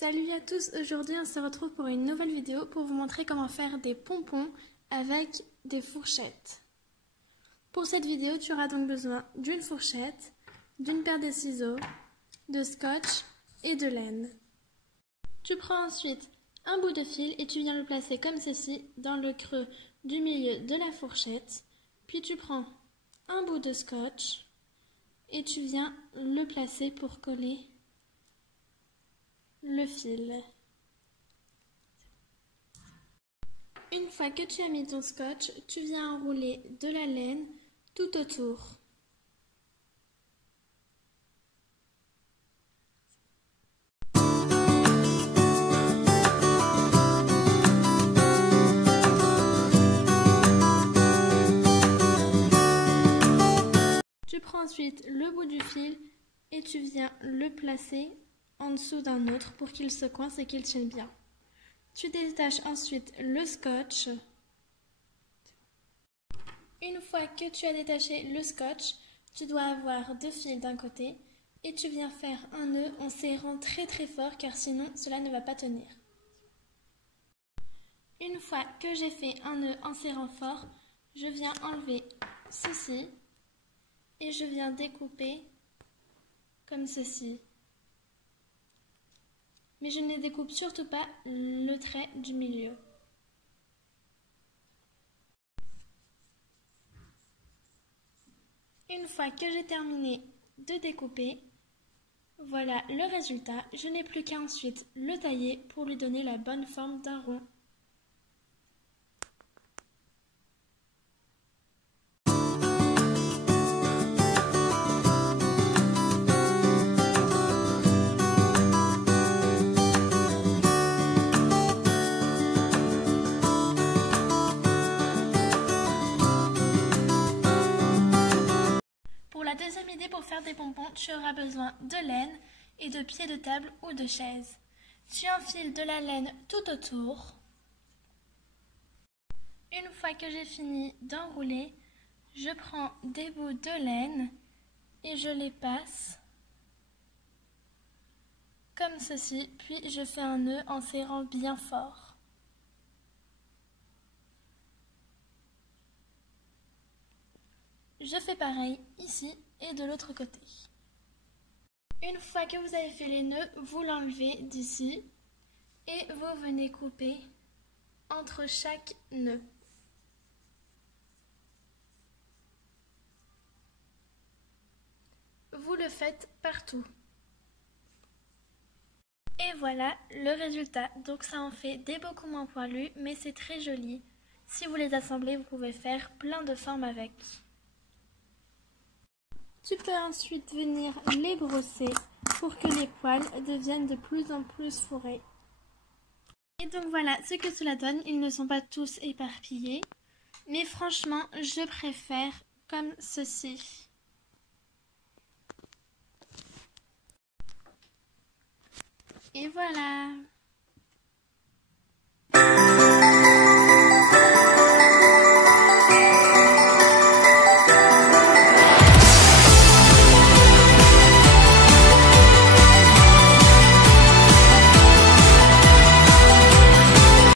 Salut à tous, aujourd'hui on se retrouve pour une nouvelle vidéo pour vous montrer comment faire des pompons avec des fourchettes. Pour cette vidéo, tu auras donc besoin d'une fourchette, d'une paire de ciseaux, de scotch et de laine. Tu prends ensuite un bout de fil et tu viens le placer comme ceci dans le creux du milieu de la fourchette. Puis tu prends un bout de scotch et tu viens le placer pour coller le fil. Une fois que tu as mis ton scotch, tu viens enrouler de la laine tout autour. Tu prends ensuite le bout du fil et tu viens le placer en dessous d'un autre pour qu'il se coince et qu'il tienne bien. Tu détaches ensuite le scotch. Une fois que tu as détaché le scotch, tu dois avoir deux fils d'un côté et tu viens faire un nœud en serrant très très fort car sinon cela ne va pas tenir. Une fois que j'ai fait un nœud en serrant fort, je viens enlever ceci et je viens découper comme ceci. Mais je ne découpe surtout pas le trait du milieu. Une fois que j'ai terminé de découper, voilà le résultat. Je n'ai plus qu'à ensuite le tailler pour lui donner la bonne forme d'un rond. Pour la deuxième idée pour faire des pompons, tu auras besoin de laine et de pieds de table ou de chaise. Tu enfiles de la laine tout autour. Une fois que j'ai fini d'enrouler, je prends des bouts de laine et je les passe comme ceci, puis je fais un nœud en serrant bien fort. Je fais pareil ici et de l'autre côté. Une fois que vous avez fait les nœuds, vous l'enlevez d'ici et vous venez couper entre chaque nœud. Vous le faites partout. Et voilà le résultat. Donc ça en fait des beaucoup moins poilus, mais c'est très joli. Si vous les assemblez, vous pouvez faire plein de formes avec. Tu peux ensuite venir les brosser pour que les poils deviennent de plus en plus fourrés. Et donc voilà ce que cela donne. Ils ne sont pas tous éparpillés, mais franchement, je préfère comme ceci. Et voilà!